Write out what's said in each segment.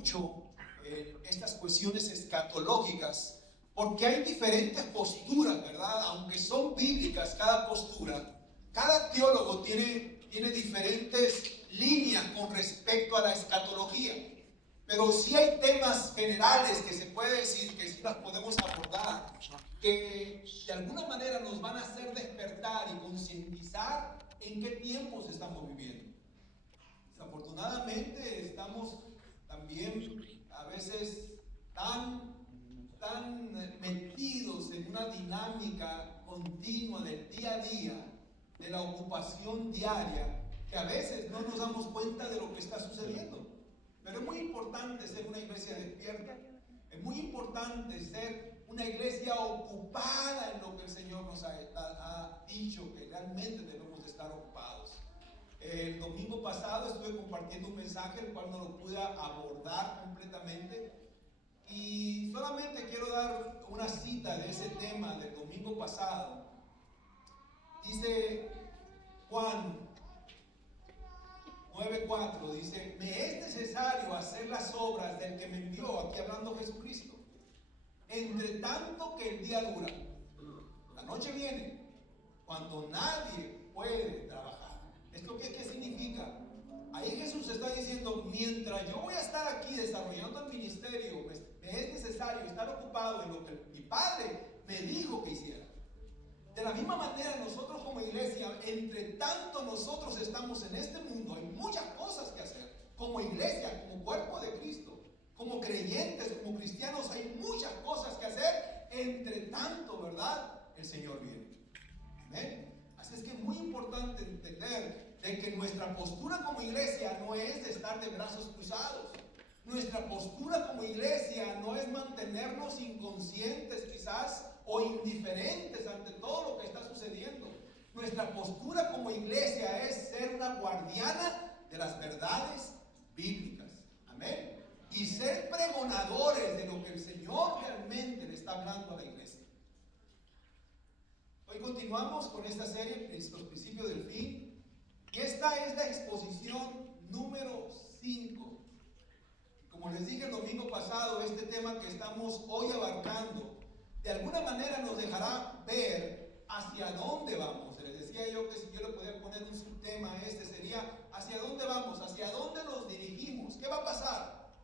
mucho estas cuestiones escatológicas, porque hay diferentes posturas, ¿verdad? Aunque son bíblicas cada postura, cada teólogo tiene diferentes líneas con respecto a la escatología. Pero sí hay temas generales que se puede decir que sí las podemos abordar, que de alguna manera nos van a hacer despertar y concientizar en qué tiempos estamos viviendo. Desafortunadamente estamos también a veces tan metidos en una dinámica continua del día a día, de la ocupación diaria, que a veces no nos damos cuenta de lo que está sucediendo. Pero es muy importante ser una iglesia despierta, es muy importante ser una iglesia ocupada en lo que el Señor nos ha dicho, que realmente debemos de estar ocupados. El domingo pasado estuve compartiendo un mensaje, el cual no lo pude abordar completamente, y solamente quiero dar una cita de ese tema del domingo pasado. Dice Juan 9:4, dice: me es necesario hacer las obras del que me envió, aquí hablando Jesucristo, entre tanto que el día dura. La noche viene cuando nadie puede trabajar. ¿Esto qué significa? Ahí Jesús está diciendo: mientras yo voy a estar aquí desarrollando el ministerio, pues me es necesario estar ocupado en lo que mi Padre me dijo que hiciera. De la misma manera, nosotros como iglesia, entre tanto nosotros estamos en este mundo, hay muchas cosas que hacer. Como iglesia, como cuerpo de Cristo, como creyentes, como cristianos, hay muchas cosas que hacer. Entre tanto, ¿verdad? El Señor viene. ¿Amén? Así es que es muy importante entender de que nuestra postura como iglesia no es de estar de brazos cruzados. Nuestra postura como iglesia no es mantenernos inconscientes quizás o indiferentes ante todo lo que está sucediendo. Nuestra postura como iglesia es ser una guardiana de las verdades bíblicas. Amén. Y ser pregonadores de lo que el Señor realmente le está hablando a la iglesia. Hoy continuamos con esta serie, Los Principios del Fin, y esta es la exposición número 5. Como les dije el domingo pasado, este tema que estamos hoy abarcando, de alguna manera nos dejará ver hacia dónde vamos. Les decía yo que si yo le podía poner un subtema a este, sería hacia dónde vamos, hacia dónde nos dirigimos, qué va a pasar.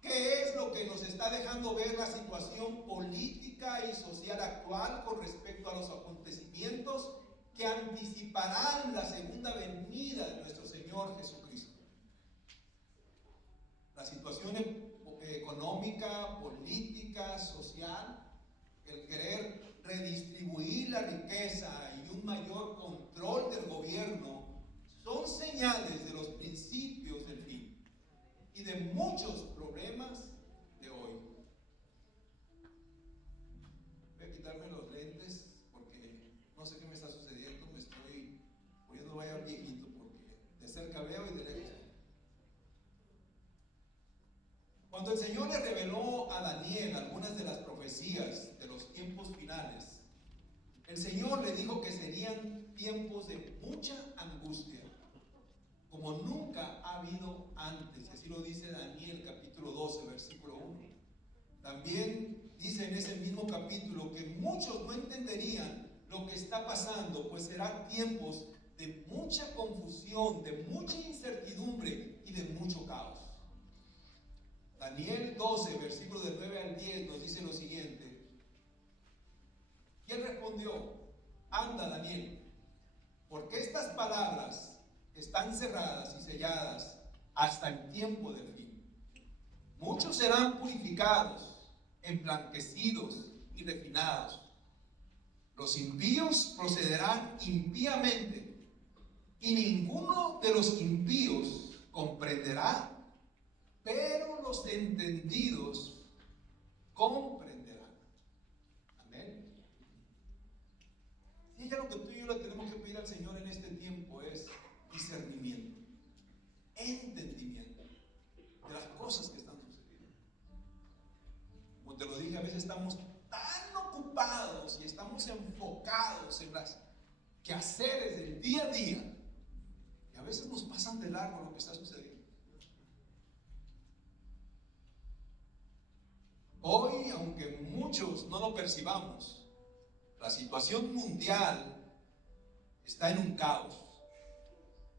¿Qué es lo que nos está dejando ver la situación política y social actual con respecto a los acontecimientos que anticiparán la segunda venida de nuestro Señor Jesucristo? La situación económica, política, social, el querer redistribuir la riqueza y un mayor control del gobierno son señales de los principios del fin y de muchos problemas de hoy. Voy a quitarme los lentes porque no sé qué me está sucediendo, me estoy poniendo vaya viejito porque de cerca veo y de lejos. Cuando el Señor le reveló a Daniel algunas de las profecías de los tiempos finales, el Señor le dijo que serían tiempos de mucha angustia, como nunca ha habido antes. Así lo dice Daniel capítulo 12, versículo 1. También dice en ese mismo capítulo que muchos no entenderían lo que está pasando, pues serán tiempos de mucha confusión, de mucha incertidumbre y de mucho caos. Daniel 12, versículos del 9 al 10 nos dice lo siguiente. Y él respondió: anda, Daniel, porque estas palabras están cerradas y selladas hasta el tiempo del fin. Muchos serán purificados, emblanquecidos y refinados. Los impíos procederán impíamente, y ninguno de los impíos comprenderá, pero los entendidos comprenderán. Amén. Y ya lo que tú y yo le tenemos que pedir al Señor en este tiempo es discernimiento, entendimiento de las cosas que están sucediendo. Como te lo dije, a veces estamos tan ocupados y estamos enfocados en las quehaceres del día a día, y a veces nos pasan de largo lo que está sucediendo. muchos no lo percibamos, la situación mundial está en un caos.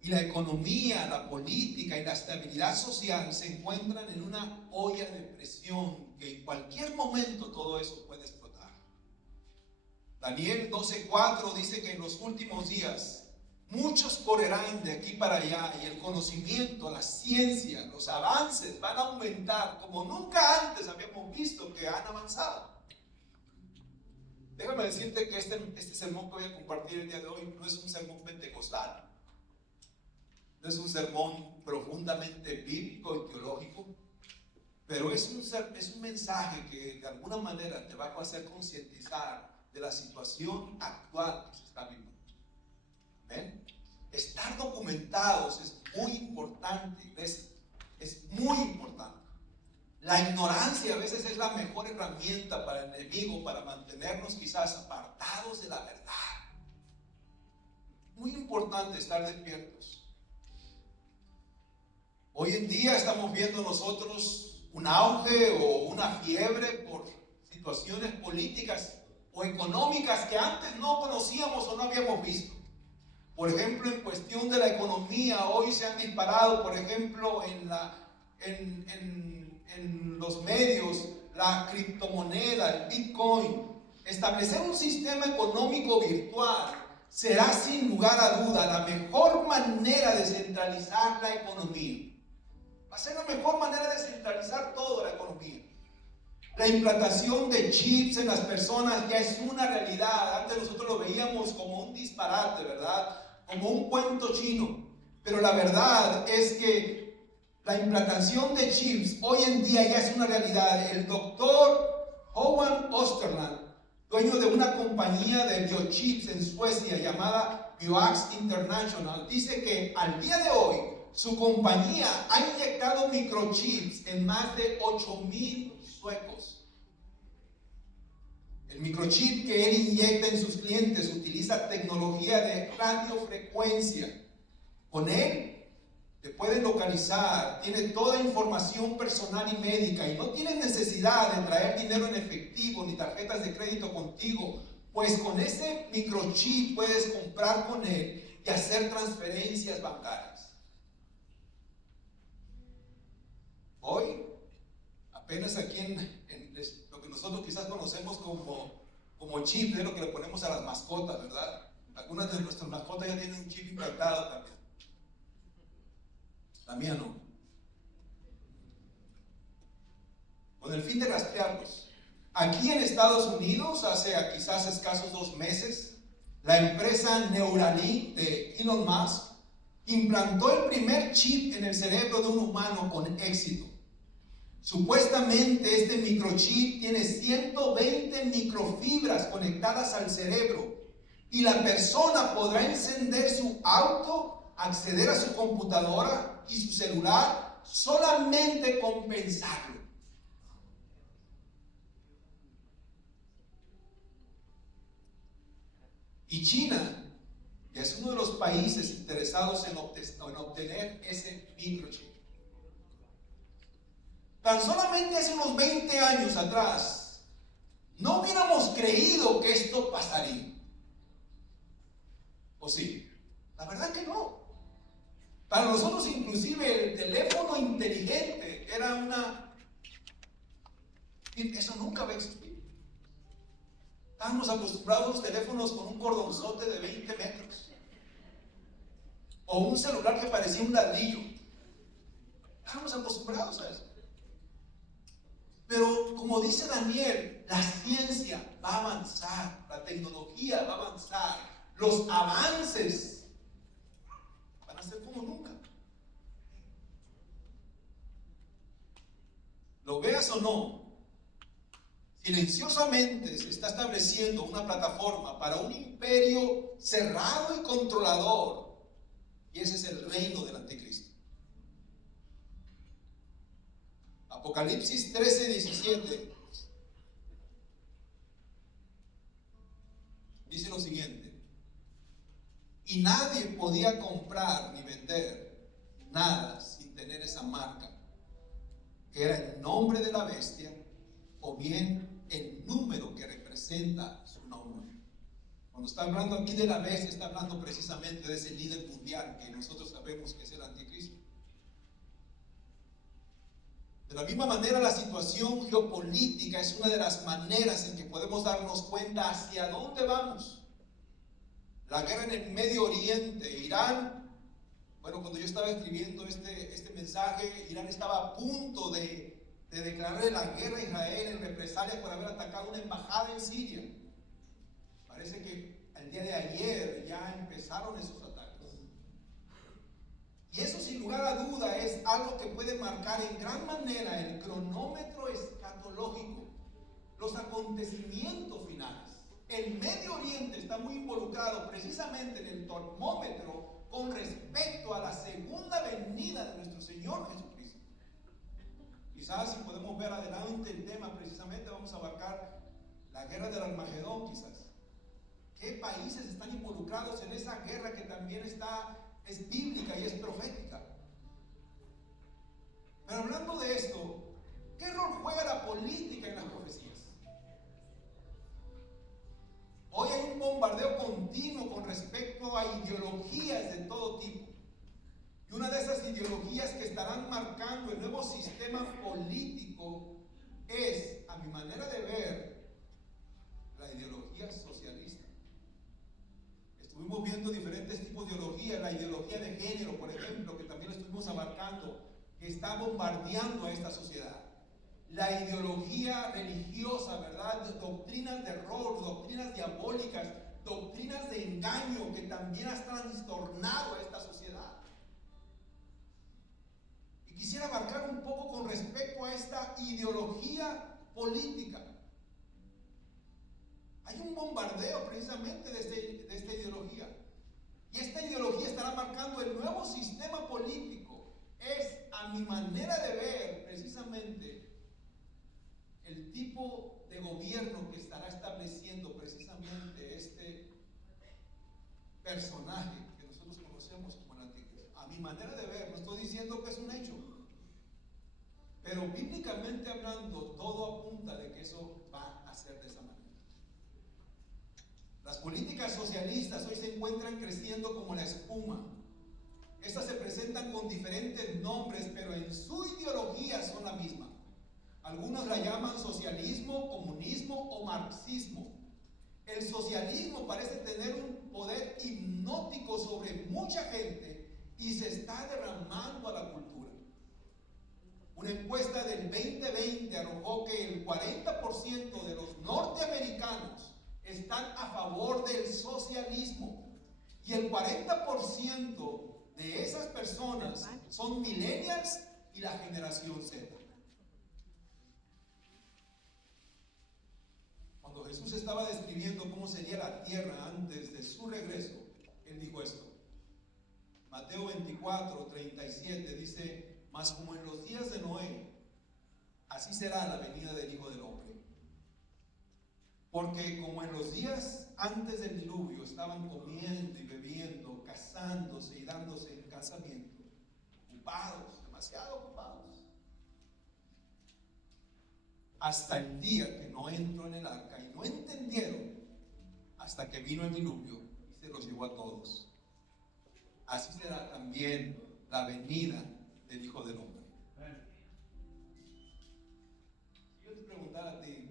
Y la economía, la política y la estabilidad social se encuentran en una olla de presión que en cualquier momento todo eso puede explotar. Daniel 12:4 dice que en los últimos días muchos correrán de aquí para allá y el conocimiento, la ciencia, los avances van a aumentar como nunca antes habíamos visto que han avanzado. Déjame decirte que este sermón que voy a compartir el día de hoy no es un sermón pentecostal. No es un sermón profundamente bíblico y teológico, pero es un mensaje que de alguna manera te va a hacer concientizar de la situación actual que se está viviendo. ¿Ven? Estar documentados es muy importante, es muy importante. La ignorancia a veces es la mejor herramienta para el enemigo, para mantenernos quizás apartados de la verdad. Muy importante estar despiertos. Hoy en día estamos viendo nosotros un auge o una fiebre por situaciones políticas o económicas que antes no conocíamos o no habíamos visto. Por ejemplo, en cuestión de la economía, hoy se han disparado, por ejemplo, en los medios, la criptomoneda, el Bitcoin. Establecer un sistema económico virtual será sin lugar a duda la mejor manera de centralizar la economía. Va a ser la mejor manera de centralizar toda la economía. La implantación de chips en las personas ya es una realidad. Antes nosotros lo veíamos como un disparate, ¿verdad? Como un cuento chino. Pero la verdad es que la implantación de chips hoy en día ya es una realidad. El doctor Johan Osterland, dueño de una compañía de biochips en Suecia llamada Bioax International, dice que al día de hoy su compañía ha inyectado microchips en más de 8,000 suecos. El microchip que él inyecta en sus clientes utiliza tecnología de radiofrecuencia. Con él te pueden localizar, tiene toda información personal y médica y no tienes necesidad de traer dinero en efectivo ni tarjetas de crédito contigo, pues con ese microchip puedes comprar con él y hacer transferencias bancarias. Hoy, apenas aquí en lo que nosotros quizás conocemos como chip, es lo que le ponemos a las mascotas, ¿verdad? Algunas de nuestras mascotas ya tienen un chip implantado también. La mía no. Con el fin de rastrearlos. Aquí en Estados Unidos, hace quizás escasos 2 meses, la empresa Neuralink de Elon Musk implantó el primer chip en el cerebro de un humano con éxito. Supuestamente este microchip tiene 120 microfibras conectadas al cerebro y la persona podrá encender su auto, acceder a su computadora y su celular solamente con pensarlo. Y China es uno de los países interesados en obtener ese microchip. Tan solamente hace unos 20 años atrás, no hubiéramos creído que esto pasaría. ¿O sí? La verdad que no. Para nosotros inclusive el teléfono inteligente era eso nunca va a existir. Estábamos acostumbrados a los teléfonos con un cordonzote de 20 metros. O un celular que parecía un ladrillo. Estábamos acostumbrados a eso. Pero como dice Daniel, la ciencia va a avanzar, la tecnología va a avanzar, los avances van a ser como nunca. Lo veas o no, silenciosamente se está estableciendo una plataforma para un imperio cerrado y controlador, y ese es el reino del anticristo. Apocalipsis 13:17 dice lo siguiente: y nadie podía comprar ni vender nada sin tener esa marca, que era el nombre de la bestia o bien el número que representa su nombre. Cuando está hablando aquí de la bestia, está hablando precisamente de ese líder mundial que nosotros sabemos que es el anticristo. De la misma manera, la situación geopolítica es una de las maneras en que podemos darnos cuenta hacia dónde vamos. La guerra en el Medio Oriente, Irán, bueno, cuando yo estaba escribiendo este mensaje, Irán estaba a punto de declararle la guerra a Israel en represalia por haber atacado una embajada en Siria. Parece que el día de ayer ya empezaron esos ataques. Y eso, sin lugar a duda, es algo que puede marcar en gran manera el cronómetro escatológico, los acontecimientos finales. El Medio Oriente está muy involucrado precisamente en el termómetro con respecto a la segunda venida de nuestro Señor Jesucristo. Quizás, si podemos ver adelante el tema, precisamente vamos a abarcar la guerra del Armagedón, quizás. ¿Qué países están involucrados en esa guerra que también es bíblica y es profética? Pero hablando de esto, ¿qué rol juega la política en las profecías? Hoy hay un bombardeo continuo con respecto a ideologías de todo tipo. Y una de esas ideologías que estarán marcando el nuevo sistema político es, a mi manera de ver, la ideología socialista. Estuvimos viendo diferentes tipos de ideología, la ideología de género, por ejemplo, que también estuvimos abarcando, que está bombardeando a esta sociedad. La ideología religiosa, ¿verdad? Doctrinas de error, doctrinas diabólicas, doctrinas de engaño que también has trastornado a esta sociedad. Y quisiera abarcar un poco con respecto a esta ideología política. Hay un bombardeo precisamente de esta ideología. Y esta ideología estará marcando el nuevo sistema político. Es, a mi manera de ver, precisamente el tipo de gobierno que estará estableciendo precisamente este personaje que nosotros conocemos como el anticristo. A mi manera de ver, no estoy diciendo que es un hecho, pero bíblicamente hablando, todo apunta de que eso va a ser de esa manera. Las políticas socialistas hoy se encuentran creciendo como la espuma. Estas se presentan con diferentes nombres, pero en su ideología son la misma. Algunos la llaman socialismo, comunismo o marxismo. El socialismo parece tener un poder hipnótico sobre mucha gente y se está derramando a la cultura. Una encuesta del 2020 arrojó que el 40% de los norteamericanos están a favor del socialismo y el 40% de esas personas son millennials y la generación Z. Cuando Jesús estaba describiendo cómo sería la tierra antes de su regreso, Él dijo esto. Mateo 24, 37 dice: mas como en los días de Noé, así será la venida del Hijo del Hombre. Porque como en los días antes del diluvio estaban comiendo y bebiendo, casándose y dándose en casamiento, ocupados, demasiado ocupados, hasta el día que no entró en el arca y no entendieron hasta que vino el diluvio y se los llevó a todos. Así será también la venida del Hijo del Hombre. Si yo te preguntara a ti,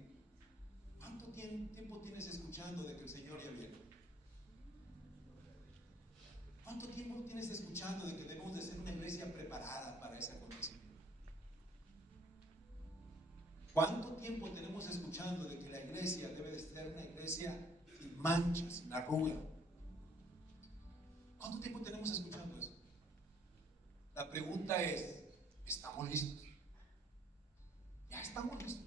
¿cuánto tiempo tienes escuchando de que el Señor ya viene? ¿Cuánto tiempo tienes escuchando de que debemos de ser una iglesia preparada para ese acontecimiento? ¿Cuánto tiempo tenemos escuchando de que la iglesia debe de ser una iglesia sin mancha, sin arruga? ¿Cuánto tiempo tenemos escuchando eso? La pregunta es, ¿estamos listos? ¿Ya estamos listos?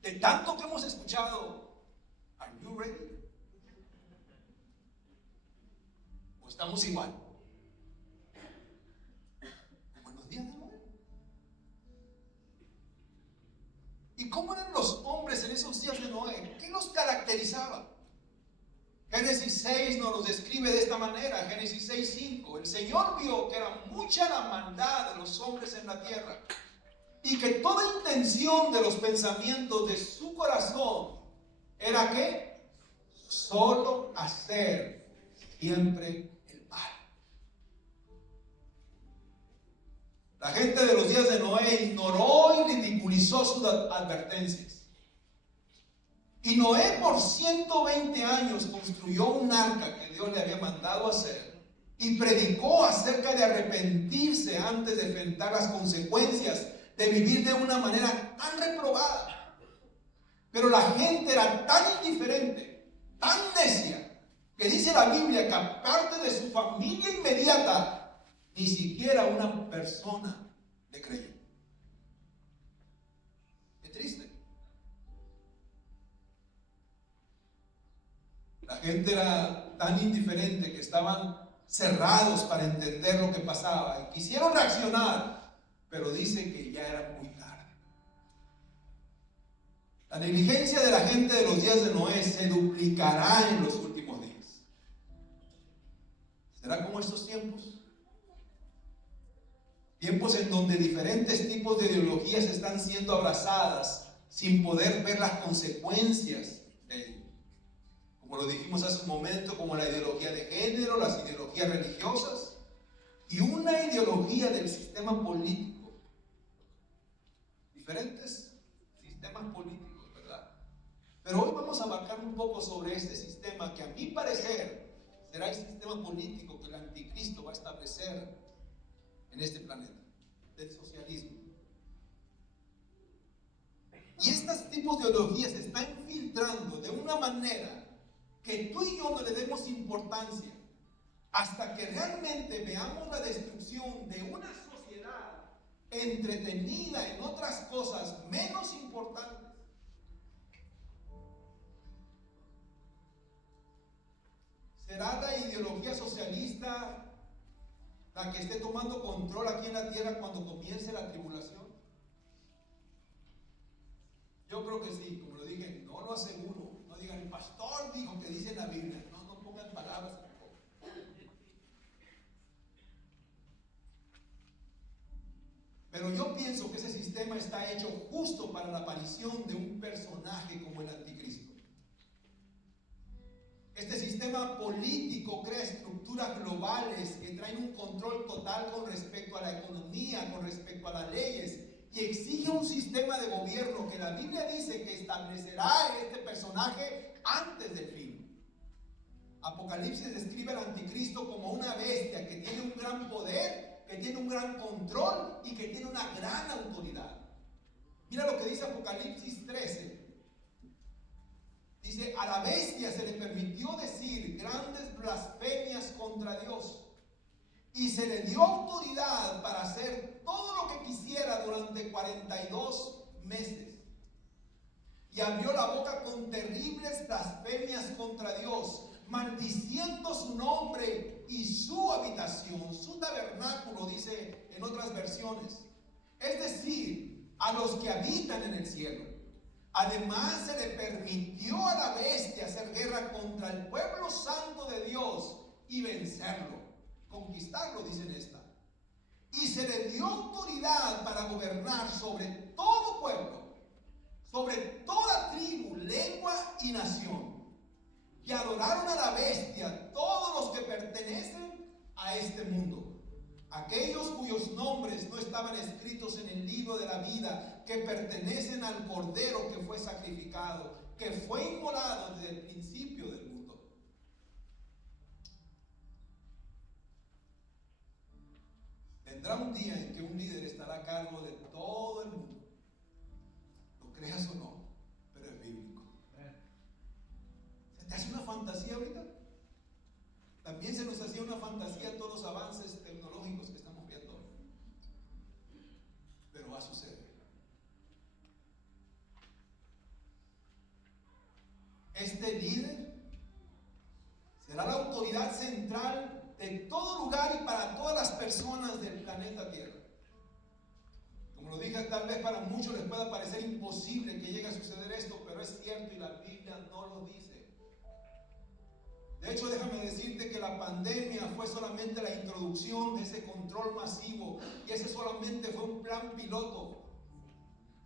De tanto que hemos escuchado, ¿are you ready? ¿O estamos igual? Como en los días de Noé. ¿Y cómo eran los hombres en esos días de Noé? ¿Qué los caracterizaba? Génesis 6 nos lo describe de esta manera. Génesis 6:5. El Señor vio que era mucha la maldad de los hombres en la tierra y y que toda intención de los pensamientos de su corazón era que solo hacer siempre el mal. La gente de los días de Noé ignoró y ridiculizó sus advertencias. Y Noé por 120 años construyó un arca que Dios le había mandado hacer y predicó acerca de arrepentirse antes de enfrentar las consecuencias de vivir de una manera tan reprobada. Pero la gente era tan indiferente, tan necia, que dice la Biblia que aparte de su familia inmediata, ni siquiera una persona le creyó. Qué triste. La gente era tan indiferente que estaban cerrados para entender lo que pasaba y quisieron reaccionar, pero dice que ya era muy tarde. La negligencia de la gente de los días de Noé se duplicará en los últimos días. ¿Será como estos tiempos? Tiempos en donde diferentes tipos de ideologías están siendo abrazadas sin poder ver las consecuencias de ello. Como lo dijimos hace un momento, como la ideología de género, las ideologías religiosas y una ideología del sistema político. Diferentes sistemas políticos, ¿verdad? Pero hoy vamos a abarcar un poco sobre este sistema que a mi parecer será el sistema político que el anticristo va a establecer en este planeta, del socialismo. Y estos tipos de ideologías se están infiltrando de una manera que tú y yo no le demos importancia hasta que realmente veamos la destrucción de una sociedad entretenida en otras cosas menos importantes. ¿Será la ideología socialista la que esté tomando control aquí en la tierra cuando comience la tribulación? Yo creo que sí, como lo dije, no lo aseguro. No digan, el pastor dijo que dice en la Biblia. No pongan palabras. Pero yo pienso que ese sistema está hecho justo para la aparición de un personaje como el anticristo. Este sistema político crea estructuras globales que traen un control total con respecto a la economía, con respecto a las leyes, y exige un sistema de gobierno que la Biblia dice que establecerá este personaje antes del fin. Apocalipsis describe al anticristo como una bestia que tiene un gran poder, que tiene un gran control y que tiene una gran autoridad. Mira lo que dice Apocalipsis 13. Dice, a la bestia se le permitió decir grandes blasfemias contra Dios y se le dio autoridad para hacer todo lo que quisiera durante 42 meses. Y abrió la boca con terribles blasfemias contra Dios, maldiciendo su nombre y su habitación, su tabernáculo, dice en otras versiones. Es decir, a los que habitan en el cielo. Además se le permitió a la bestia hacer guerra contra el pueblo santo de Dios y vencerlo, conquistarlo, dicen esta. Y se le dio autoridad para gobernar sobre todo pueblo, sobre toda tribu, lengua y nación. Y adoraron a la bestia todos los que pertenecen a este mundo. Aquellos cuyos nombres no estaban escritos en el libro de la vida, que pertenecen al Cordero que fue sacrificado, que fue inmolado desde el principio del mundo. Vendrá un día en que un líder estará a cargo de todo el mundo. Lo creas o no, pero es bíblico. ¿Se te hace una fantasía ahorita? También se nos hacía una fantasía todos los avances tecnológicos que estamos viendo hoy. Pero va a suceder. Este líder será la autoridad central de todo lugar y para todas las personas del planeta Tierra. Como lo dije, tal vez para muchos les pueda parecer imposible que llegue a suceder esto, pero es cierto y la Biblia no lo dice. De hecho, déjame decirte que la pandemia fue solamente la introducción de ese control masivo y ese solamente fue un plan piloto.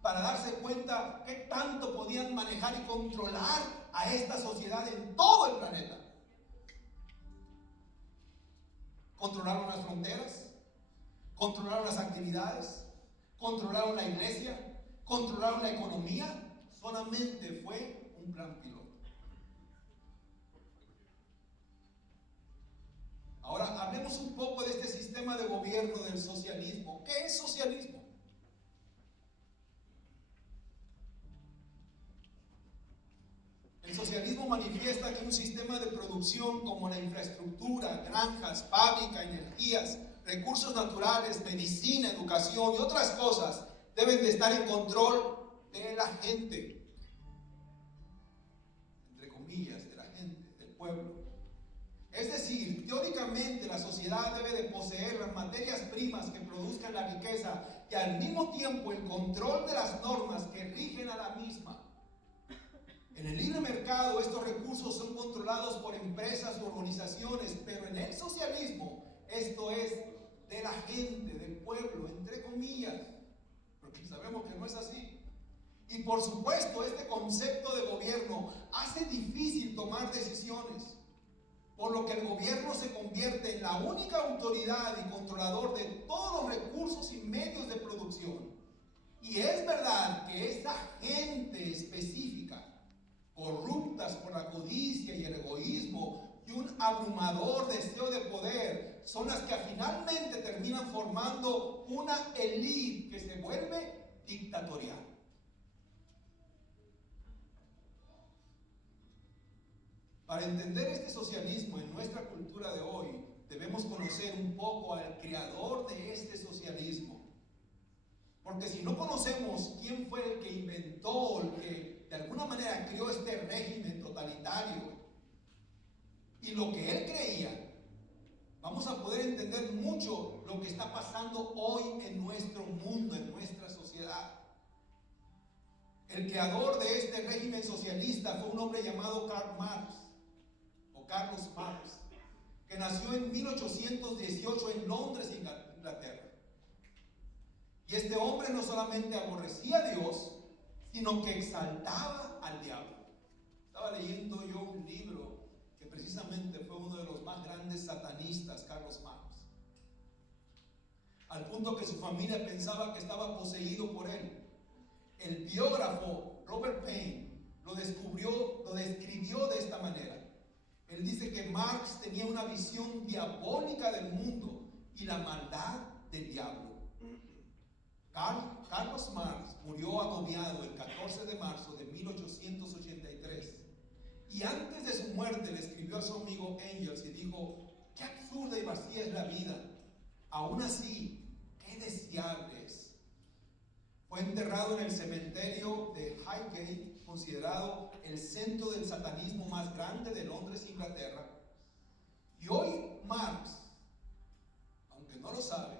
para darse cuenta qué tanto podían manejar y controlar a esta sociedad en todo el planeta. Controlaron las fronteras, controlaron las actividades, controlaron la iglesia, controlaron la economía. Solamente fue un plan piloto. Ahora hablemos un poco de este sistema de gobierno del socialismo. ¿Qué es socialismo? El socialismo manifiesta que un sistema de producción como la infraestructura, granjas, fábrica, energías, recursos naturales, medicina, educación y otras cosas deben de estar en control de la gente, entre comillas, de la gente, del pueblo. Es decir, teóricamente la sociedad debe de poseer las materias primas que produzcan la riqueza y al mismo tiempo el control de las normas que rigen a la misma. En el libre mercado estos recursos son controlados por empresas u organizaciones, pero en el socialismo esto es de la gente, del pueblo, entre comillas, porque sabemos que no es así. Y por supuesto este concepto de gobierno hace difícil tomar decisiones, por lo que el gobierno se convierte en la única autoridad y controlador de todos los recursos y medios de producción. Y es verdad que esa gente específica, corruptas por la codicia y el egoísmo y un abrumador deseo de poder, son las que finalmente terminan formando una élite que se vuelve dictatorial. Para entender este socialismo en nuestra cultura de hoy, debemos conocer un poco al creador de este socialismo. Porque si no conocemos quién fue el que inventó, el que de alguna manera creó este régimen totalitario y lo que él creía, vamos a poder entender mucho lo que está pasando hoy en nuestro mundo, en nuestra sociedad. El creador de este régimen socialista fue un hombre llamado Karl Marx, o Carlos Marx, que nació en 1818 en Londres, Inglaterra. Y este hombre no solamente aborrecía a Dios, sino que exaltaba al diablo. Estaba leyendo yo un libro que precisamente fue uno de los más grandes satanistas, Carlos Marx, al punto que su familia pensaba que estaba poseído por él. El biógrafo Robert Payne lo describió de esta manera. Él dice que Marx tenía una visión diabólica del mundo y la maldad del diablo. Carlos Marx murió agobiado el 14 de marzo de 1883 y antes de su muerte le escribió a su amigo Engels y dijo: qué absurda y vacía es la vida, aún así, qué deseable es. Fue enterrado en el cementerio de Highgate, considerado el centro del satanismo más grande de Londres, Inglaterra. Y hoy Marx, aunque no lo sabe,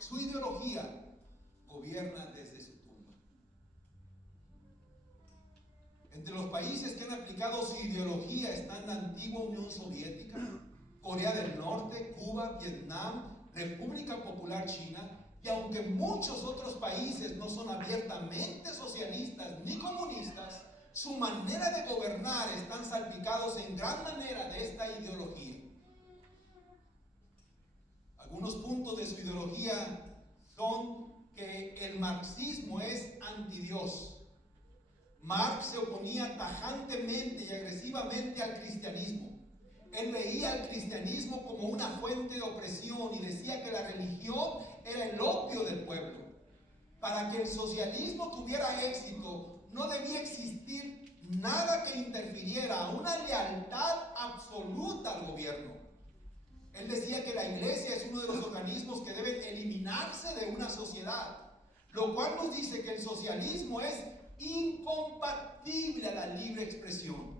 su ideología gobierna desde su tumba. Entre los países que han aplicado su ideología están la antigua Unión Soviética, Corea del Norte, Cuba, Vietnam, República Popular China, y aunque muchos otros países no son abiertamente socialistas ni comunistas, su manera de gobernar están salpicados en gran manera de esta ideología. Algunos puntos de su ideología son que el marxismo es antidios. Marx se oponía tajantemente y agresivamente al cristianismo. Él veía al cristianismo como una fuente de opresión y decía que la religión era el opio del pueblo. Para que el socialismo tuviera éxito, no debía existir nada que interfiriera a una lealtad absoluta al gobierno. Él decía que la iglesia es uno de los organismos que deben eliminarse de una sociedad, lo cual nos dice que el socialismo es incompatible a la libre expresión.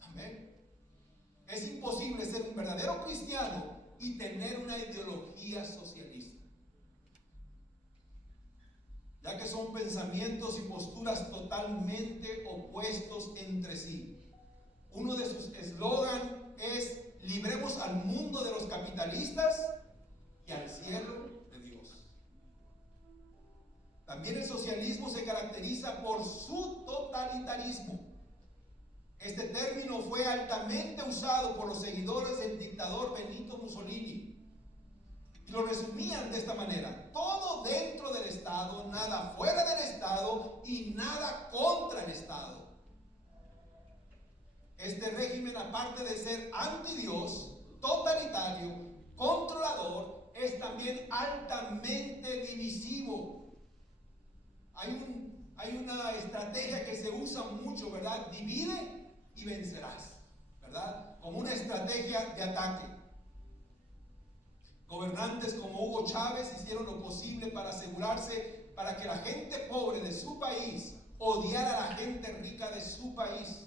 Amén. Es imposible ser un verdadero cristiano y tener una ideología socialista, ya que son pensamientos y posturas totalmente opuestos entre sí. Uno de sus eslogan es: libremos al mundo de los capitalistas y al cielo de Dios. También el socialismo se caracteriza por su totalitarismo. Este término fue altamente usado por los seguidores del dictador Benito Mussolini. Y lo resumían de esta manera: todo dentro del Estado, nada fuera del Estado y nada contra el Estado. Este régimen, aparte de ser antidios, totalitario, controlador, es también altamente divisivo. Hay una estrategia que se usa mucho, ¿verdad? Divide y vencerás, ¿verdad? Como una estrategia de ataque. Gobernantes como Hugo Chávez hicieron lo posible para asegurarse para que la gente pobre de su país odiara a la gente rica de su país.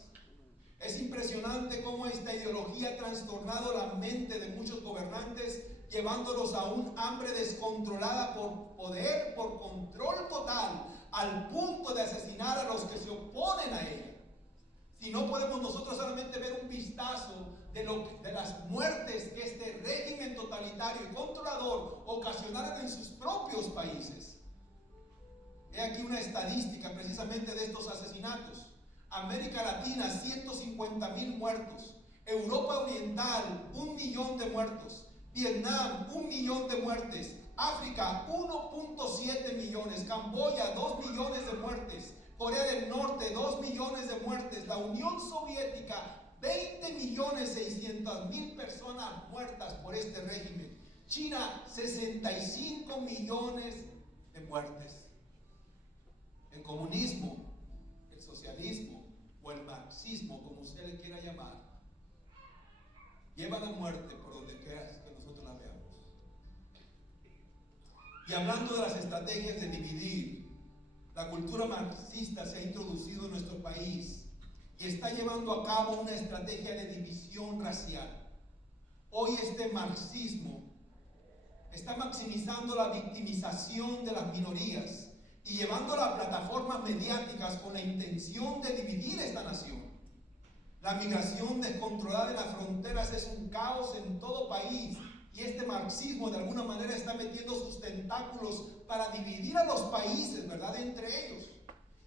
Es impresionante cómo esta ideología ha trastornado la mente de muchos gobernantes, llevándolos a un hambre descontrolada por poder, por control total, al punto de asesinar a los que se oponen a ella. Si no podemos nosotros solamente ver un vistazo de las muertes que este régimen totalitario y controlador ocasionaron en sus propios países. He aquí una estadística precisamente de estos asesinatos. América Latina, 150,000 muertos. Europa Oriental, 1 millón de muertos. Vietnam, 1 millón de muertes. África, 1.7 millones. Camboya, 2 millones de muertes. Corea del Norte, 2 millones de muertes. La Unión Soviética, 20.600.000 personas muertas por este régimen. China, 65 millones de muertes. El comunismo, el socialismo o el marxismo, como usted le quiera llamar, lleva la muerte por donde quiera que nosotros la veamos. Y hablando de las estrategias de dividir, la cultura marxista se ha introducido en nuestro país y está llevando a cabo una estrategia de división racial. Hoy este marxismo está maximizando la victimización de las minorías y llevándola a plataformas mediáticas con la intención de dividir esta nación. La migración descontrolada en las fronteras es un caos en todo país, y este marxismo de alguna manera está metiendo sus tentáculos para dividir a los países, ¿verdad?, entre ellos.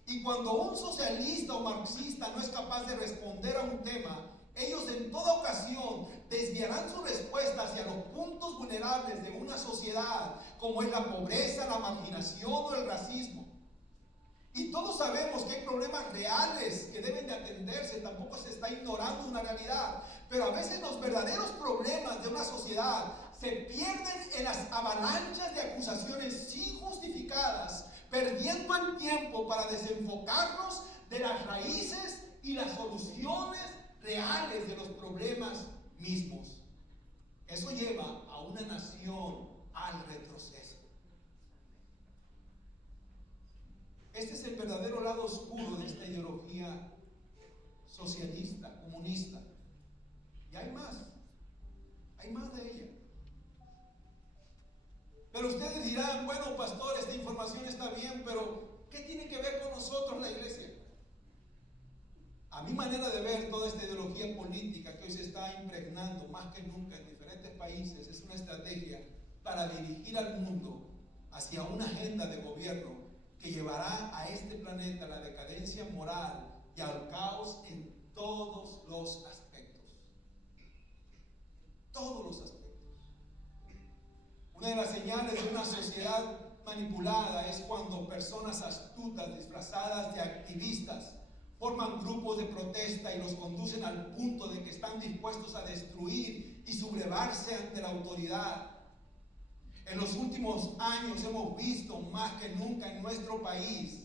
Y cuando un socialista o marxista no es capaz de responder a un tema, ellos en toda ocasión desviarán su respuesta hacia los puntos vulnerables de una sociedad, como es la pobreza, la marginación o el racismo. Y todos sabemos que hay problemas reales que deben de atenderse, tampoco se está ignorando una realidad, pero a veces los verdaderos problemas de una sociedad se pierden en las avalanchas de acusaciones injustificadas, perdiendo el tiempo para desenfocarnos de las raíces y las soluciones reales de los problemas mismos. Eso lleva a una nación al retroceso. Este es el verdadero lado oscuro de esta ideología socialista, comunista. Y hay más de ella. Pero ustedes dirán, bueno, pastor, esta información está bien, pero ¿qué tiene que ver con nosotros la iglesia? A mi manera de ver, toda esta ideología política que hoy se está impregnando más que nunca en diferentes países es una estrategia para dirigir al mundo hacia una agenda de gobierno que llevará a este planeta a la decadencia moral y al caos en todos los aspectos. Todos los aspectos. Una de las señales de una sociedad manipulada es cuando personas astutas, disfrazadas de activistas, forman grupos de protesta y los conducen al punto de que están dispuestos a destruir y sublevarse ante la autoridad. En los últimos años hemos visto más que nunca en nuestro país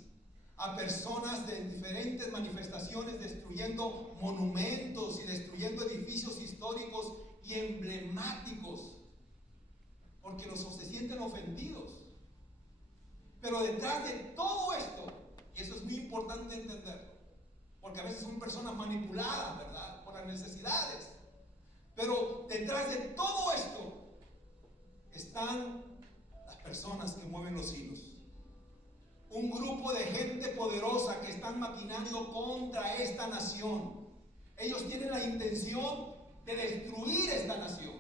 a personas de diferentes manifestaciones destruyendo monumentos y destruyendo edificios históricos y emblemáticos, porque se sienten ofendidos. Pero detrás de todo esto, y eso es muy importante entender, porque a veces son personas manipuladas, ¿verdad?, por las necesidades, pero detrás de todo esto están las personas que mueven los hilos. Un grupo de gente poderosa que están maquinando contra esta nación. Ellos tienen la intención de destruir esta nación,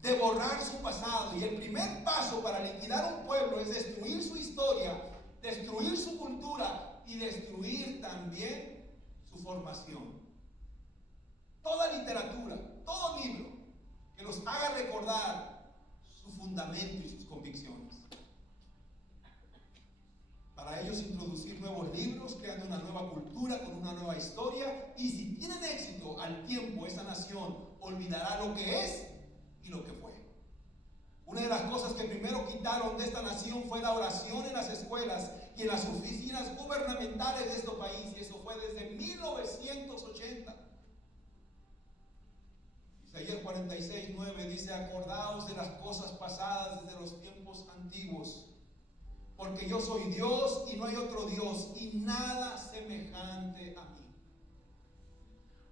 de borrar su pasado. Y el primer paso para liquidar un pueblo es destruir su historia, destruir y destruir también su formación. Toda literatura, todo libro que los haga recordar su fundamento y sus convicciones. Para ellos introducir nuevos libros, creando una nueva cultura con una nueva historia, y si tienen éxito, al tiempo esa nación olvidará lo que es y lo que fue. Una de las cosas que primero quitaron de esta nación fue la oración en las escuelas y en las oficinas gubernamentales de este país, y eso fue desde 1980. Isaías 46:9 dice: acordaos de las cosas pasadas desde los tiempos antiguos, porque yo soy Dios y no hay otro Dios, y nada semejante a mí.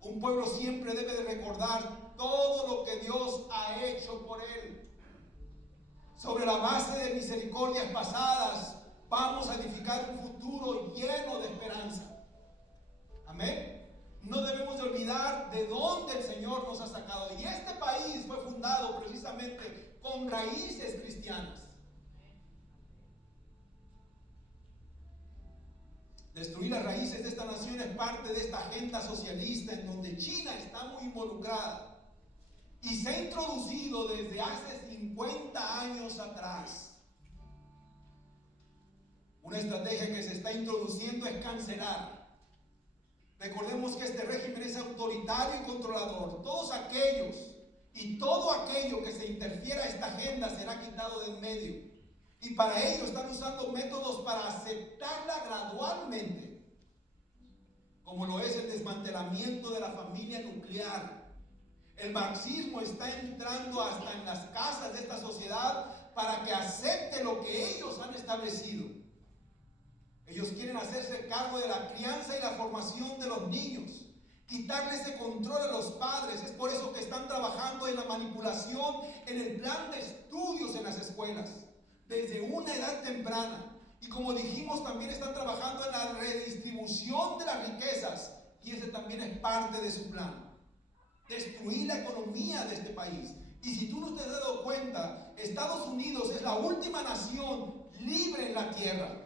Un pueblo siempre debe de recordar todo lo que Dios ha hecho por él. Sobre la base de misericordias pasadas, vamos a edificar un futuro lleno de esperanza. Amén. No debemos de olvidar de dónde el Señor nos ha sacado. Y este país fue fundado precisamente con raíces cristianas. Destruir las raíces de esta nación es parte de esta agenda socialista en donde China está muy involucrada y se ha introducido desde hace 50 años atrás. Una estrategia que se está introduciendo es cancelar. Recordemos que este régimen es autoritario y controlador. Todos aquellos y todo aquello que se interfiera a esta agenda será quitado de en medio. Y para ello están usando métodos para aceptarla gradualmente, como lo es el desmantelamiento de la familia nuclear. El marxismo está entrando hasta en las casas de esta sociedad para que acepte lo que ellos han establecido. Ellos quieren hacerse cargo de la crianza y la formación de los niños, quitarle ese control a los padres. Es por eso que están trabajando en la manipulación, en el plan de estudios en las escuelas, desde una edad temprana. Y como dijimos, también están trabajando en la redistribución de las riquezas, y ese también es parte de su plan. Destruir la economía de este país. Y si tú no te has dado cuenta, Estados Unidos es la última nación libre en la tierra.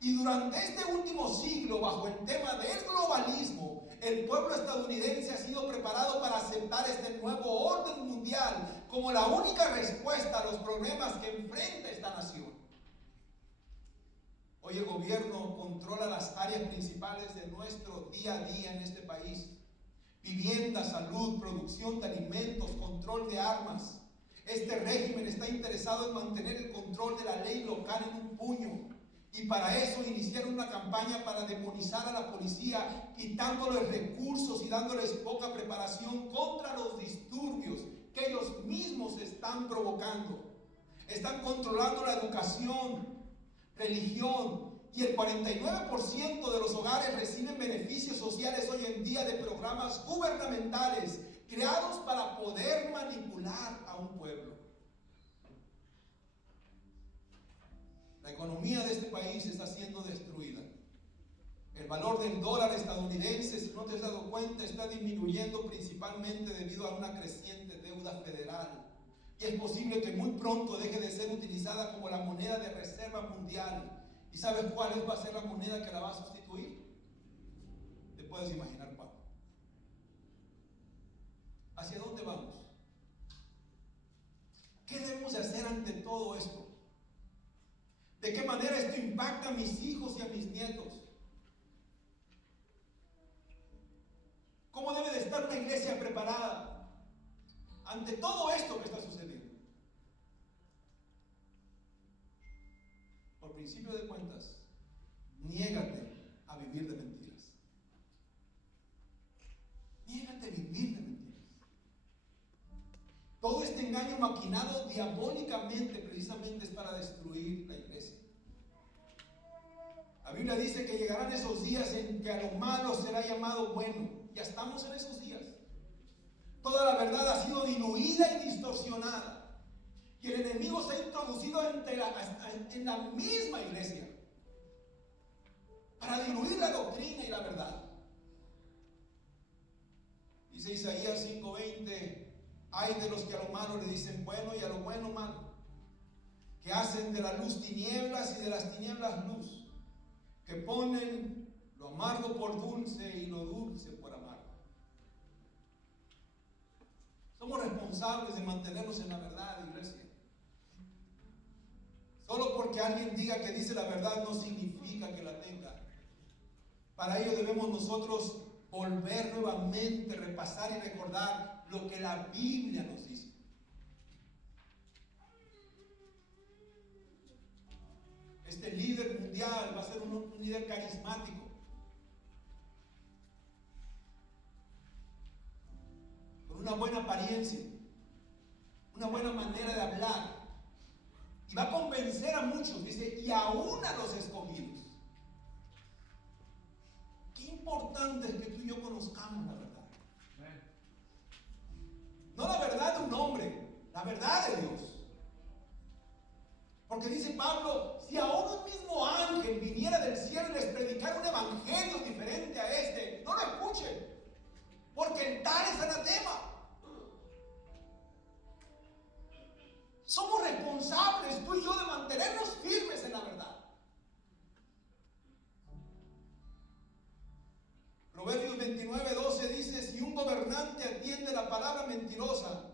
Y durante este último siglo, bajo el tema del globalismo, el pueblo estadounidense ha sido preparado para aceptar este nuevo orden mundial como la única respuesta a los problemas que enfrenta esta nación. Hoy el gobierno controla las áreas principales de nuestro día a día en este país: vivienda, salud, producción de alimentos, control de armas. Este régimen está interesado en mantener el control de la ley local en un puño. Y para eso iniciaron una campaña para demonizar a la policía, quitándoles recursos y dándoles poca preparación contra los disturbios que ellos mismos están provocando. Están controlando la educación, religión, y el 49% de los hogares reciben beneficios sociales hoy en día de programas gubernamentales creados para poder manipular a un pueblo. La economía de este país está siendo destruida. El valor del dólar estadounidense, si no te has dado cuenta, está disminuyendo principalmente debido a una creciente deuda federal. Y es posible que muy pronto deje de ser utilizada como la moneda de reserva mundial. ¿Y sabes cuál va a ser la moneda que la va a sustituir? Te puedes imaginar cuál. ¿Hacia dónde vamos? ¿Qué debemos de hacer ante todo esto? ¿De qué manera esto impacta a mis hijos y a mis nietos? ¿Cómo debe de estar una iglesia preparada ante todo esto que está sucediendo? Por principio de cuentas, niégate a vivir de mentiras. Niégate a vivir de mentiras. Todo este engaño maquinado diabólicamente precisamente es para destruir la iglesia. La Biblia dice que llegarán esos días en que a lo malo será llamado bueno. Ya estamos en esos días. Toda la verdad ha sido diluida y distorsionada. Y el enemigo se ha introducido en la misma iglesia para diluir la doctrina y la verdad. Dice Isaías 5:20: hay de los que a lo malo le dicen bueno y a lo bueno malo, que hacen de la luz tinieblas y de las tinieblas luz, que ponen lo amargo por dulce y lo dulce por amargo. Somos responsables de mantenernos en la verdad, iglesia. Solo porque alguien diga que dice la verdad no significa que la tenga. Para ello debemos nosotros volver nuevamente, repasar y recordar lo que la Biblia nos dice. Este líder mundial va a ser un líder carismático, con una buena apariencia, una buena manera de hablar, y va a convencer a muchos, dice, y aún a los escogidos. Qué importante es que tú y yo conozcamos la verdad. No la verdad de un hombre, la verdad de Dios. Porque dice Pablo, si aún un mismo ángel viniera del cielo y les predicara un evangelio diferente a este, no lo escuchen, porque el tal es anatema. Somos responsables, tú y yo, de mantenernos firmes en la verdad. Proverbios 29:12 dice, si un gobernante atiende la palabra mentirosa,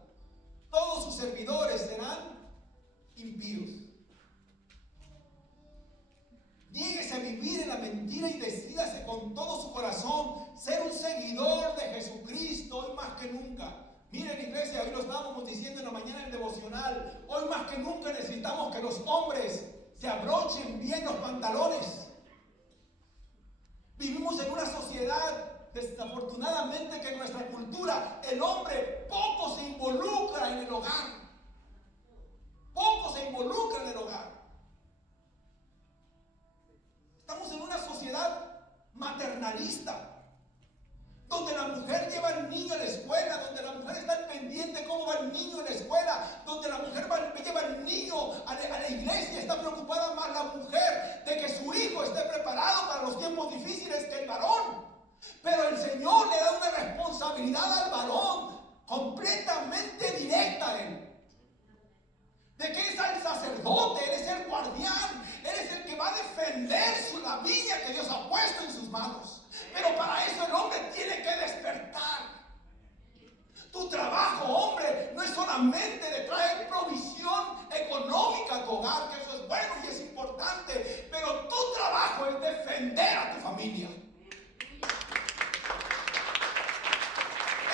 todos sus servidores serán impíos. Niéguese a vivir en la mentira y decídase con todo su corazón ser un seguidor de Jesucristo hoy más que nunca. Miren, iglesia, hoy lo estábamos diciendo en la mañana en el devocional, hoy más que nunca necesitamos que los hombres se abrochen bien los pantalones. Vivimos en una sociedad, desafortunadamente, que en nuestra cultura el hombre poco se involucra en el hogar. Poco se involucra en el hogar. Estamos en una sociedad maternalista, donde la mujer lleva al niño a la escuela, donde la mujer está al pendiente de cómo va el niño en la escuela, donde la mujer lleva al niño a la iglesia. Está preocupada más la mujer de que su hijo esté preparado para los tiempos difíciles que el varón. Pero el Señor le da una responsabilidad al varón completamente directa a él. De que es el sacerdote, eres el guardián, eres el que va a defender la viña que Dios ha puesto en sus manos. Pero para eso el hombre tiene que despertar. Tu trabajo, hombre, no es solamente de traer provisión económica a tu hogar, que eso es bueno y es importante, pero tu trabajo es defender a tu familia.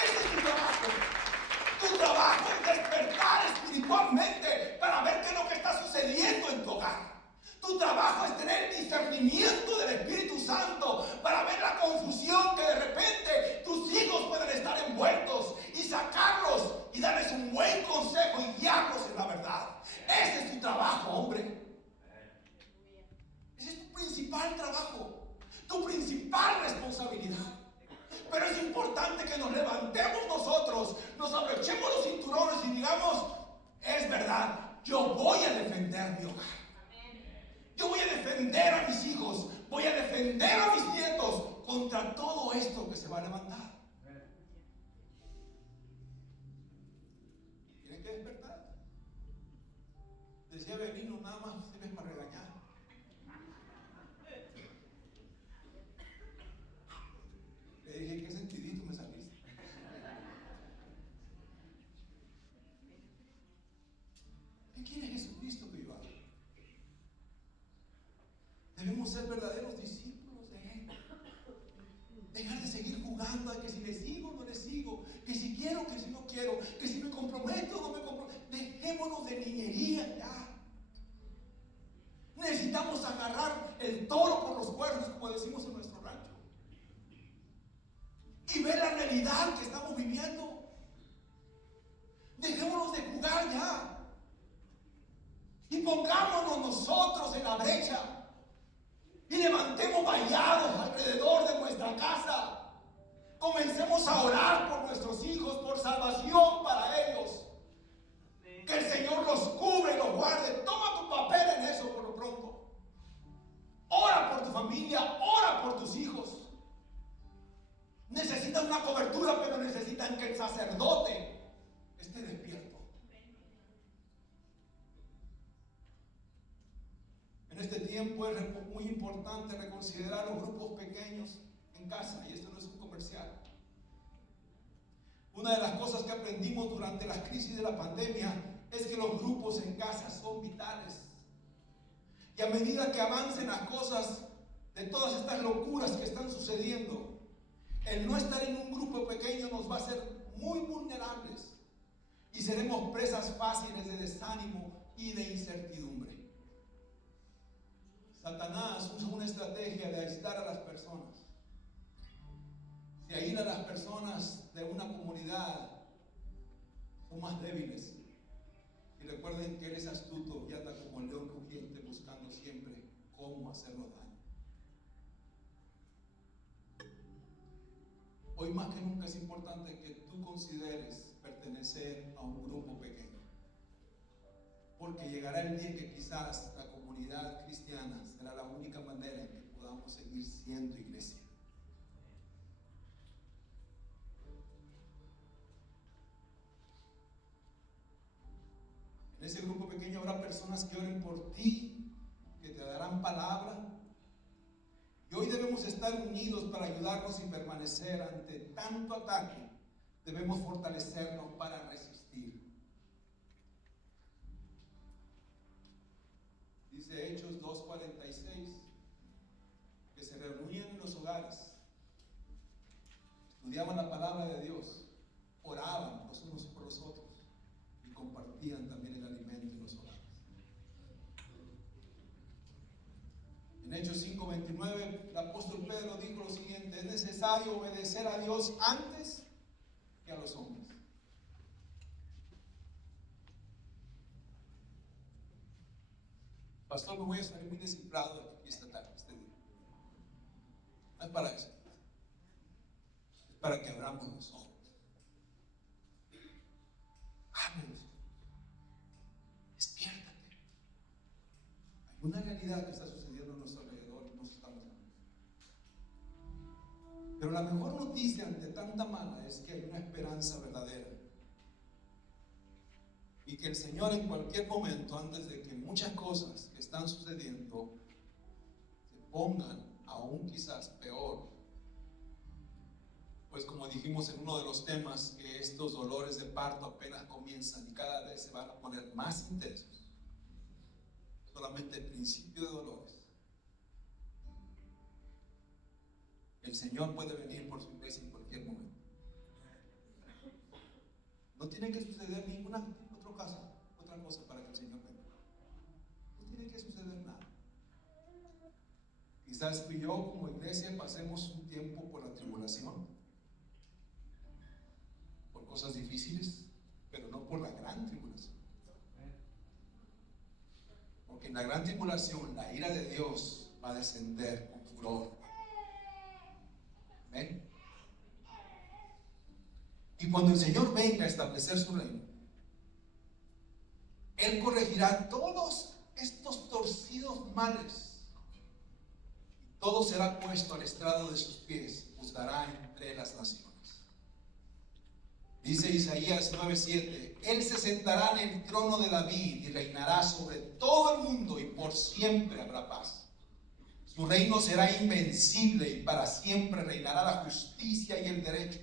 Ese es tu trabajo. Tu trabajo es despertar espiritualmente para ver qué es lo que está sucediendo en tu hogar. Tu trabajo es tener discernimiento del Espíritu Santo para ver la confusión que de repente tus hijos pueden estar envueltos y sacarlos y darles un buen consejo y guiarlos en la verdad. Ese es tu trabajo, hombre. Ese es tu principal trabajo, tu principal responsabilidad. Pero es importante que nos levantemos nosotros, nos abrochemos los cinturones y digamos, es verdad, yo voy a defender mi hogar. Yo voy a defender a mis hijos, voy a defender a mis nietos contra todo esto que se va a levantar. Tienen que despertar. Decía Benigno, nada más sirves para regañar. Le dije, ¿qué sentidito me saliste? ¿Qué quiere Jesucristo que yo haga? Debemos ser verdaderos discípulos de Él. Dejar de seguir jugando a que si le sigo o no le sigo, que si quiero, que si no quiero, que si me comprometo o no me comprometo. Dejémonos de niñería ya. Necesitamos agarrar el toro por los cuernos, como decimos en nuestro rancho, y ver la realidad que estamos viviendo. Dejémonos de jugar ya y pongámonos nosotros en la brecha y levantemos vallados alrededor de nuestra casa. Comencemos a orar por nuestros hijos, por salvación para ellos. Que el Señor los cubra y los guarde. Toma tu papel en eso por lo pronto. Ora por tu familia, ora por tus hijos. Necesitan una cobertura, pero necesitan que el sacerdote esté despierto. En este tiempo es muy importante importante reconsiderar los grupos pequeños en casa, y esto no es un comercial. Una de las cosas que aprendimos durante la crisis de la pandemia es que los grupos en casa son vitales. Y a medida que avancen las cosas de todas estas locuras que están sucediendo, el no estar en un grupo pequeño nos va a hacer muy vulnerables y seremos presas fáciles de desánimo y de incertidumbre. Satanás usa una estrategia de aislar a las personas. Si aísla a las personas de una comunidad, son más débiles. Y recuerden que él es astuto y anda como el león rugiente buscando siempre cómo hacernos daño. Hoy más que nunca es importante que tú consideres pertenecer a un grupo pequeño, porque llegará el día que quizás la comunidad cristiana será la única manera en que podamos seguir siendo iglesia. En ese grupo pequeño habrá personas que oren por ti, que te darán palabra. Y hoy debemos estar unidos para ayudarnos y permanecer ante tanto ataque. Debemos fortalecernos para resistir. Dice Hechos 2:46 que se reunían en los hogares, estudiaban la palabra de Dios, oraban los unos por los otros y compartían también el alimento en los hogares. En Hechos 5:29 el apóstol Pedro dijo lo siguiente: es necesario obedecer a Dios antes que a los hombres. Pastor, me voy a salir muy desinflado de aquí esta tarde, este día. No es para eso. Es para que abramos los ojos. Abre los ojos. Despiértate. Hay una realidad que está sucediendo a nuestro alrededor y nos estamos dando. Pero la mejor noticia ante tanta mala es que hay una esperanza verdadera. Y que el Señor en cualquier momento, antes de que muchas cosas que están sucediendo se pongan aún quizás peor, pues como dijimos en uno de los temas, que estos dolores de parto apenas comienzan y cada vez se van a poner más intensos. Solamente el principio de dolores. El Señor puede venir por su iglesia en cualquier momento. No tiene que suceder ninguna otra cosa para que el Señor venga. No tiene que suceder nada. Quizás tú y yo como iglesia pasemos un tiempo por la tribulación, por cosas difíciles, pero no por la gran tribulación. Porque en la gran tribulación la ira de Dios va a descender con furor. Amén. Y cuando el Señor venga a establecer su reino, Él corregirá todos estos torcidos males. Y todo será puesto al estrado de sus pies, juzgará entre las naciones. Dice Isaías 9:7, Él se sentará en el trono de David y reinará sobre todo el mundo, y por siempre habrá paz. Su reino será invencible y para siempre reinará la justicia y el derecho.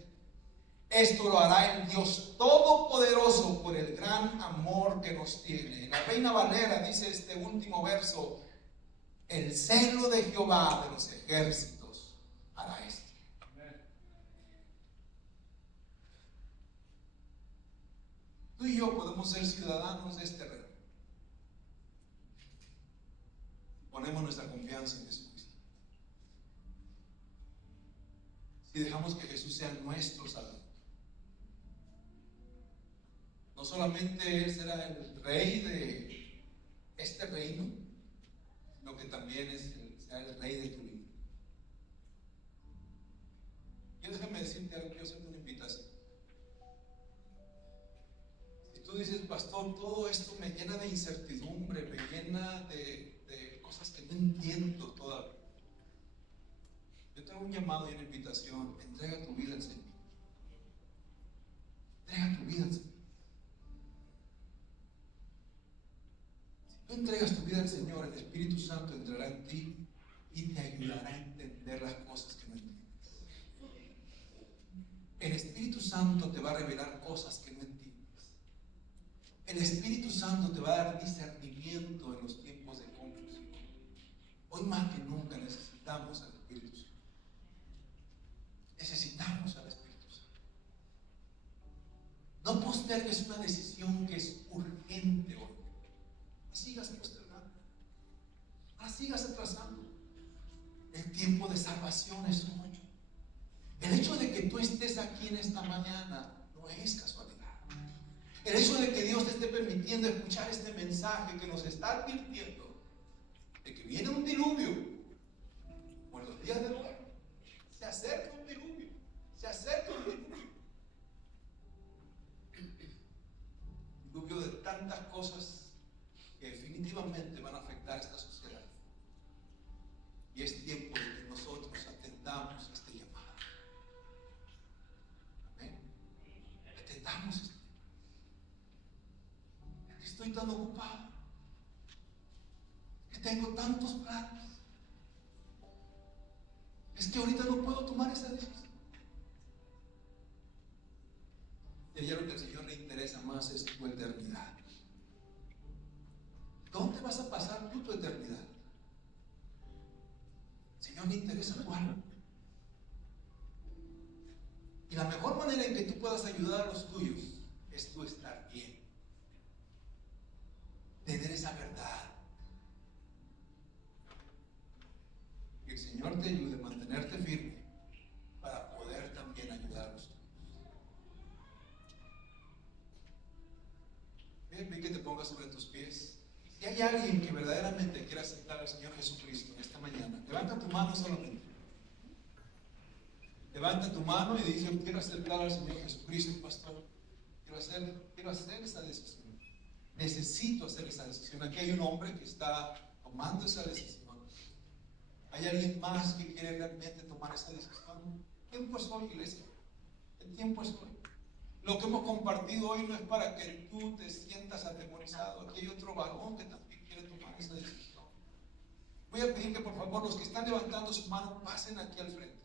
Esto lo hará el Dios Todopoderoso por el gran amor que nos tiene. En la Reina Valera dice este último verso: el celo de Jehová de los ejércitos hará esto. Tú y yo podemos ser ciudadanos de este reino. Ponemos nuestra confianza en Jesucristo. Si dejamos que Jesús sea nuestro Salvador. No solamente Él será el rey de este reino, sino que también será el rey de tu vida. Y déjame decirte algo, quiero hacerte una invitación. Si tú dices, pastor, todo esto me llena de incertidumbre, me llena de cosas que no entiendo todavía, yo te hago un llamado y una invitación: entrega tu vida al Señor. Entrega tu vida al Señor. Si tú entregas tu vida al Señor, el Espíritu Santo entrará en ti y ayudará a entender las cosas que no entiendes. El Espíritu Santo te va a revelar cosas que no entiendes. El Espíritu Santo te va a dar discernimiento en los tiempos de confusión. Hoy más que nunca necesitamos al Espíritu Santo. Necesitamos al Espíritu Santo. No postergues una decisión que es urgente hoy. No sigas postergando. No sigas atrasando. El tiempo de salvación es hoy. El hecho de que tú estés aquí en esta mañana no es casualidad. El hecho de que Dios te esté permitiendo escuchar este mensaje que nos está advirtiendo de que viene un diluvio, o en los días de hoy, se acerca un diluvio, se acerca un diluvio. Un diluvio de tantas cosas que definitivamente van a afectar a esta sociedad. Y es tiempo de que nosotros atendamos este llamado. Amén. Atendamos este llamado. Estoy tan ocupado, que tengo tantos planes. Es que ahorita no puedo tomar esa decisión. Y ayer lo que al Señor le interesa más es tu eternidad. ¿Dónde vas a pasar tú tu eternidad? Al Señor le interesa tu alma. Y la mejor manera en que tú puedas ayudar a los tuyos es tú estar bien. Tener esa verdad. Que el Señor te ayude a mantenerte firme para poder también ayudar a los tuyos. Ven que te pongas sobre tus pies. Si hay alguien que verdaderamente quiera aceptar al Señor Jesucristo en esta mañana, levanta tu mano solamente. Levanta tu mano y dice: quiero aceptar al Señor Jesucristo, pastor. Quiero hacer esa decisión. Necesito hacer esa decisión. Aquí hay un hombre que está tomando esa decisión. ¿Hay alguien más que quiere realmente tomar esa decisión? El tiempo es hoy, iglesia. El tiempo es hoy. Lo que hemos compartido hoy no es para que tú te sientas atemorizado. Aquí hay otro varón que también quiere tomar esa decisión. Voy a pedir que por favor los que están levantando su mano pasen aquí al frente.